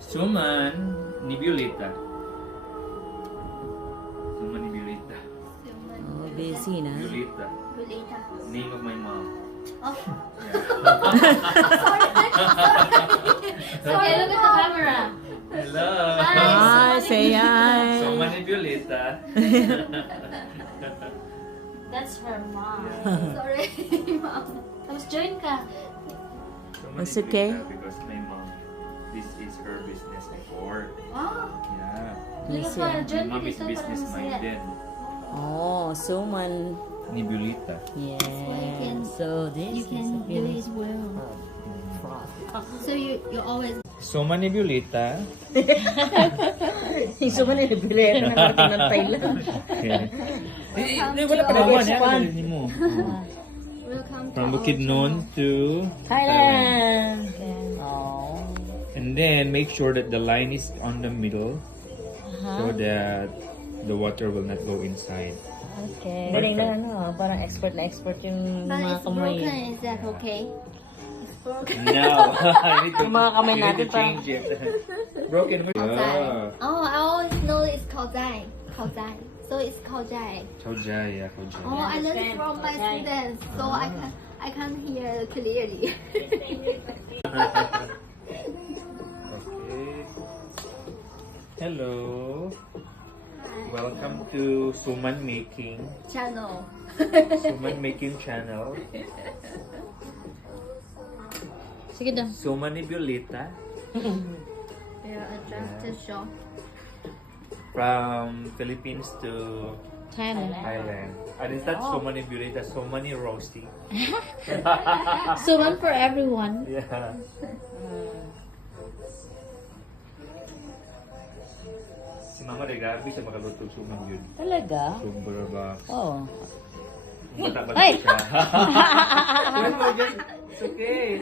Suman Nibulita. Suman Nibulita. Oh, busy na. Nibulita. Bulita. Name of my mom. Oh. Yeah. Okay, look at the camera. Hello. Hi, say hi. Suman Nibulita. That's her mom. Yeah. Sorry, mom. Tapos join ka. Suman It's okay. Nibulita because my mom, this is her business before. Oh, Yeah. look Yes, at her. yeah. Join My mom ka is dito para business masaya. minded. Oh, Suman. Nibulita. Yeah. So this You is can a do Philippine it well. frog. So you always Suman Nibulita. Yung Suman ay nabili na narating ng Thailand. Wala pa naman. Yan mo. welcome to From our Bukidnon to Thailand. Oh. And then make sure that the line is on the middle so that the water will not go inside. Okay. Galing na ano, parang expert na expert yung But mga it's kamay. broken, is that okay? It's broken. No, I need to, Yung mga kamay you need natin to change it. Broken. Yeah. Oh, I always know it's kaozai. Kaozai. So it's kaozai. Chaojai, yeah, chaojai. Oh, I learned it from my students, so I can hear clearly. Okay. Hello. Welcome to Suman Making. Channel. Suman Making channel. Sige daw. Suman Nibulita. Very attractive shop. From Philippines to Thailand. Thailand. And it's not Suman Nibulita, Suman Roasty. Suman for everyone. Yeah. Si Mama de grabe siya makaluto suman yun. Talaga? Sobra ba? Oo. Bata-bata Ay! siya. It's okay.